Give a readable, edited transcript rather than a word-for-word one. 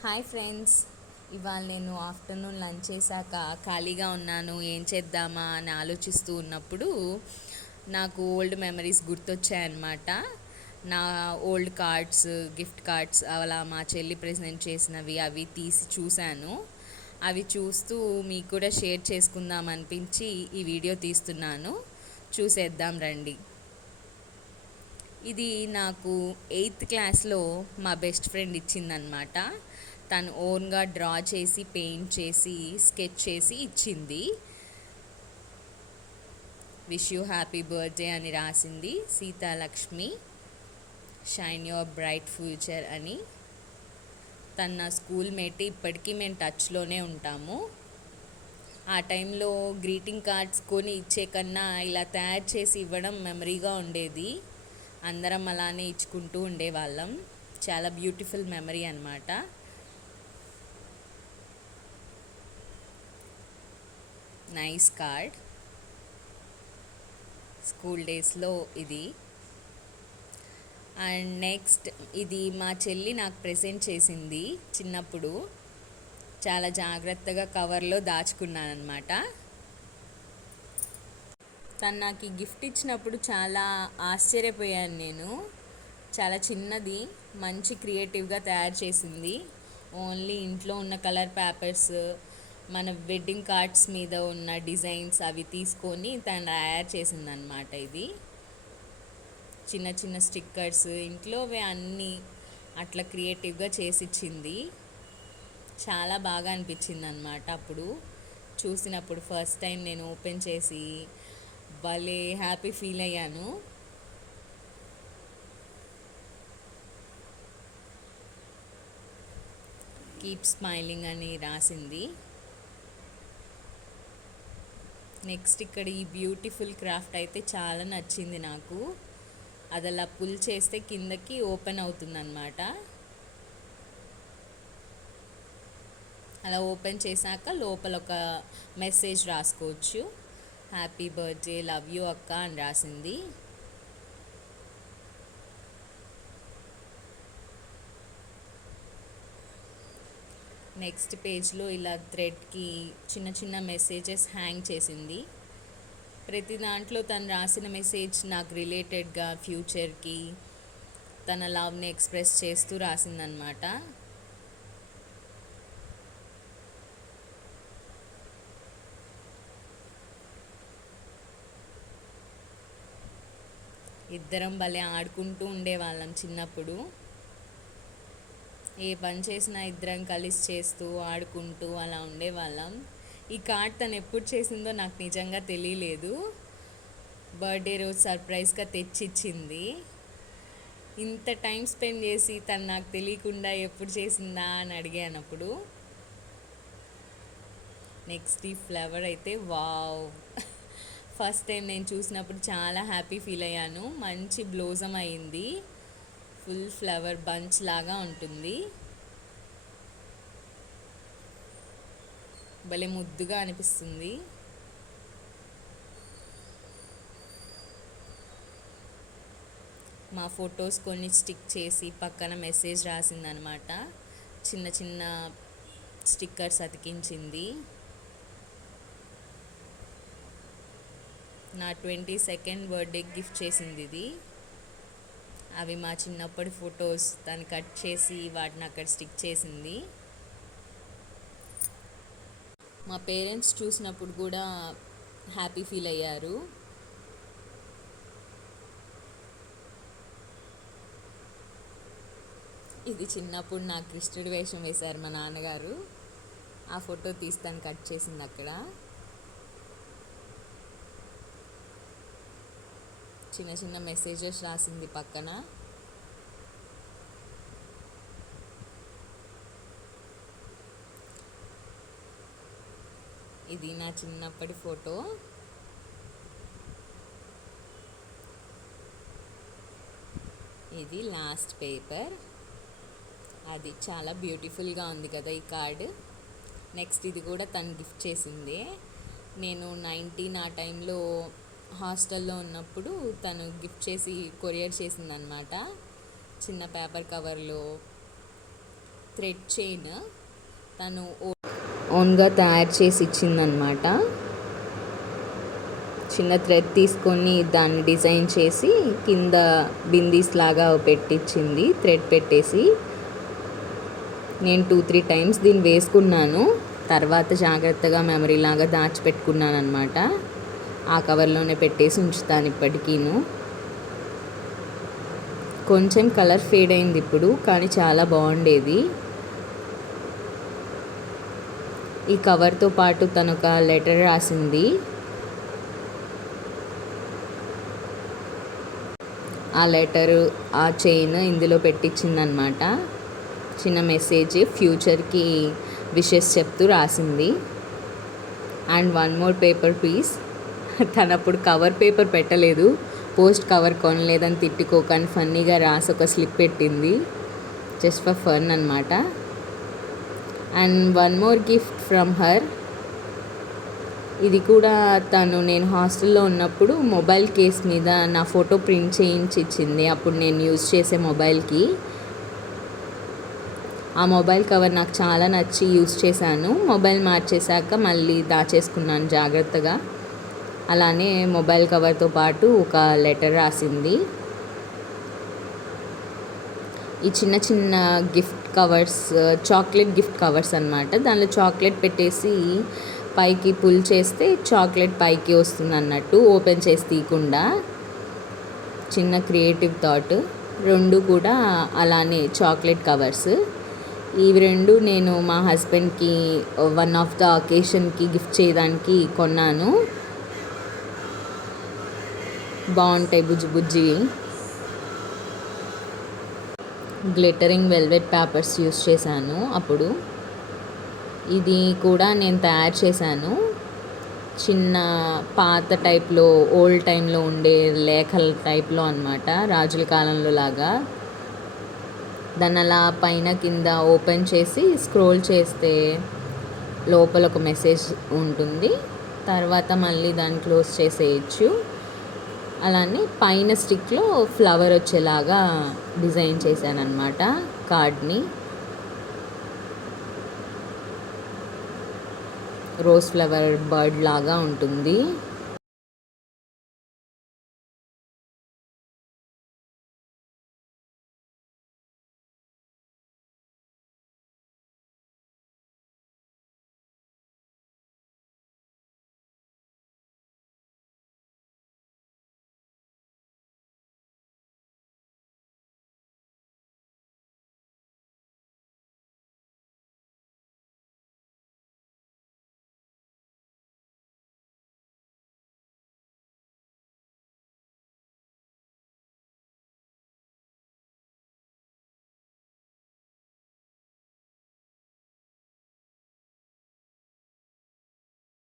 Hi friends. ఇవాళ నేను afternoon lunch చేశాక ఖాళీగా ఉన్నాను, ఏం చేద్దామా అని ఆలోచిస్తూ ఉన్నప్పుడు నాకు ఓల్డ్ మెమరీస్ గుర్తొచ్చాయన్నమాట. నా ఓల్డ్ కార్డ్స్, గిఫ్ట్ కార్డ్స్ అలా మా చెల్లి ప్రెజెంట్ చేసినవి అవి తీసి చూశాను. అవి చూస్తూ మీకు కూడా షేర్ చేసుకుందాం అనిపించి ఈ వీడియో తీస్తున్నాను. చూసేద్దాం రండి. ఇది నాకు ఎయిత్ క్లాస్లో మా బెస్ట్ ఫ్రెండ్ ఇచ్చిందనమాట. తను ఓన్గా డ్రా చేసి, పెయింట్ చేసి, స్కెచ్ చేసి ఇచ్చింది. విష్ యూ హ్యాపీ బర్త్డే అని రాసింది. Seethalakshmi, shine your bright future అని. తన నా స్కూల్ మేట్, ఇప్పటికీ మేము టచ్లోనే ఉంటాము. ఆ టైంలో గ్రీటింగ్ కార్డ్స్ కొని ఇచ్చే కన్నా ఇలా తయారు చేసి ఇవ్వడం మెమరీగా ఉండేది. అందరం అలానే ఇచ్చుకుంటూ ఉండేవాళ్ళం. చాలా బ్యూటిఫుల్ మెమరీ అన్నమాట. Nice card. స్కూల్ డేస్లో ఇది. అండ్ నెక్స్ట్ ఇది మా చెల్లి నాకు ప్రెజెంట్ చేసింది చిన్నప్పుడు. చాలా జాగ్రత్తగా కవర్లో దాచుకున్నాను అనమాట. తను నాకు ఈ గిఫ్ట్ ఇచ్చినప్పుడు చాలా ఆశ్చర్యపోయాను నేను. చాలా చిన్నది, మంచి క్రియేటివ్గా తయారు చేసింది. ఓన్లీ ఇంట్లో ఉన్న కలర్ పేపర్స్, మన వెడ్డింగ్ కార్డ్స్ మీద ఉన్న డిజైన్స్ అవి తీసుకొని తను తయారు చేసిందనమాట. ఇది చిన్న చిన్న స్టిక్కర్స్ ఇంట్లోవే అన్నీ అట్లా క్రియేటివ్గా చేసిచ్చింది. చాలా బాగా అనిపించింది అనమాట. అప్పుడు చూసినప్పుడు ఫస్ట్ టైం నేను ఓపెన్ చేసి భలే హ్యాపీ ఫీల్ అయ్యాను. కీప్ స్మైలింగ్ అని రాసింది. నెక్స్ట్ ఇక్కడ ఈ బ్యూటిఫుల్ క్రాఫ్ట్ అయితే చాలా నచ్చింది నాకు. అది అలా పుల్ చేస్తే కిందకి ఓపెన్ అవుతుందన్నమాట. అలా ఓపెన్ చేశాక లోపల ఒక మెసేజ్ రాసుకోవచ్చు. హ్యాపీ బర్త్డే, లవ్ యూ అక్క అని రాసింది. నెక్స్ట్ పేజ్లో ఇలా థ్రెడ్కి చిన్న చిన్న మెసేజెస్ హ్యాంగ్ చేసింది. ప్రతి దాంట్లో తను రాసిన మెసేజ్ నాకు రిలేటెడ్గా ఫ్యూచర్కి తన లవ్ని ఎక్స్ప్రెస్ చేస్తూ రాసిందనమాట. ఇద్దరం భలే ఆడుకుంటూ ఉండేవాళ్ళం చిన్నప్పుడు. ఏ పని చేసినా ఇద్దరం కలిసి చేస్తూ ఆడుకుంటూ అలా ఉండేవాళ్ళం. ఈ కార్డ్ తను ఎప్పుడు చేసిందో నాకు నిజంగా తెలియలేదు. బర్త్డే రోజు సర్ప్రైజ్గా తెచ్చిచ్చింది. ఇంత టైం స్పెండ్ చేసి తను నాకు తెలియకుండా ఎప్పుడు చేసిందా అని అడిగానప్పుడు. నెక్స్ట్ ఈ ఫ్లవర్ అయితే వావ్, ఫస్ట్ టైం నేను చూసినప్పుడు చాలా హ్యాపీ ఫీల్ అయ్యాను. మంచి బ్లోజమ్ అయింది. ఫుల్ ఫ్లవర్ బంచ్ లాగా ఉంటుంది. భలే ముద్దుగా అనిపిస్తుంది. మా ఫొటోస్ కొన్ని స్టిక్ చేసి పక్కన మెసేజ్ రాసిందనమాట. చిన్న చిన్న స్టిక్కర్స్ అతికించింది. నా 22nd బర్త్డే గిఫ్ట్ చేసింది ఇది. అవి మా చిన్నప్పటి ఫొటోస్ తను కట్ చేసి వాటిని అక్కడ స్టిక్ చేసింది. మా పేరెంట్స్ చూసినప్పుడు కూడా హ్యాపీ ఫీల్ అయ్యారు. ఇది చిన్నప్పుడు నాకు కృష్ణుడి వేషం వేశారు మా నాన్నగారు. ఆ ఫోటో తీస్తాను కట్ చేసింది అక్కడ. చిన్న చిన్న మెసేజెస్ రాసింది పక్కన. ఇది నా చిన్నప్పటి ఫోటో. ఇది లాస్ట్ పేపర్. అది చాలా బ్యూటిఫుల్గా ఉంది కదా ఈ కార్డు. నెక్స్ట్ ఇది కూడా తను గిఫ్ట్ చేసిందే. నేను 19 ఆ టైంలో హాస్టల్లో ఉన్నప్పుడు తను గిఫ్ట్ చేసి కొరియర్ చేసిందనమాట. చిన్న పేపర్ కవర్లో థ్రెడ్ చైన్ తను ఓన్గా తయారు చేసి ఇచ్చిందనమాట. చిన్న థ్రెడ్ తీసుకొని దాన్ని డిజైన్ చేసి కింద బిందీస్ లాగా పెట్టించింది థ్రెడ్ పెట్టేసి. నేను 2-3 టైమ్స్ దీన్ని వేసుకున్నాను. తర్వాత జాగ్రత్తగా మెమరీ లాగా దాచిపెట్టుకున్నాను అనమాట. ఆ కవర్లోనే పెట్టేసి ఉంచుతాను ఇప్పటికీను. కొంచెం కలర్ ఫేడ్ అయింది ఇప్పుడు, కానీ చాలా బాగుండేది. ఈ కవర్తో పాటు తను ఒక లెటర్ రాసింది. ఆ లెటరు, ఆ చైన్ ఇందులో పెట్టించిందనమాట. చిన్న మెసేజ్ ఫ్యూచర్కి విషెస్ చెప్తూ రాసింది. And 1 more paper piece. తను అప్పుడు కవర్ పేపర్ పెట్టలేదు, పోస్ట్ కవర్ కొనలేదని తిట్టుకోకని ఫన్నీగా రాసి ఒక స్లిప్ పెట్టింది. జస్ట్ ఫర్ ఫన్ అనమాట. And 1 more gift from her. ఇది కూడా నేను హాస్టల్లో ఉన్నప్పుడు మొబైల్ కేస్ మీద నా ఫోటో ప్రింట్ చేయించి ఇచ్చింది. అప్పుడు నేను యూజ్ చేసే మొబైల్కి. ఆ మొబైల్ కవర్ నాకు చాలా నచ్చి యూజ్ చేశాను. మొబైల్ మార్చేశాక మళ్ళీ దాచేసుకున్నాను జాగ్రత్తగా. అలానే మొబైల్ కవర్తో పాటు ఒక లెటర్ రాసింది. ఈ చిన్న చిన్న gift covers chocolate gift covers అనమాట. దానిలో చాక్లెట్ పెట్టేసి పైకి పుల్ చేస్తే చాక్లెట్ పైకి వస్తుంది అన్నట్టు, ఓపెన్ చేసి తీయకుండా. చిన్న క్రియేటివ్ థాట్. 2 కూడా అలానే చాక్లెట్ కవర్స్. ఇవి 2 నేను మా హస్బెండ్కి వన్ ఆఫ్ ద అకేషన్కి గిఫ్ట్ చేయడానికి కొన్నాను. బాగుంటాయి బుజ్జి బుజ్జి. గ్లిటరింగ్ వెల్వెట్ పేపర్స్ యూస్ చేశాను అప్పుడు. ఇది కూడా నేను తయారు చేశాను. చిన్న పాత టైప్లో, ఓల్డ్ టైంలో ఉండే లేఖల టైప్లో అనమాట, రాజుల కాలంలో లాగా. దాన్ని అలా పైన కింద ఓపెన్ చేసి స్క్రోల్ చేస్తే లోపల ఒక మెసేజ్ ఉంటుంది. తర్వాత మళ్ళీ దాన్ని క్లోజ్ చేసేయచ్చు. అలానే పైన స్టిక్లో ఫ్లవర్ వచ్చేలాగా డిజైన్ చేశాను అనమాట కార్డ్ని. రోజ్ ఫ్లవర్ బర్డ్ లాగా ఉంటుంది.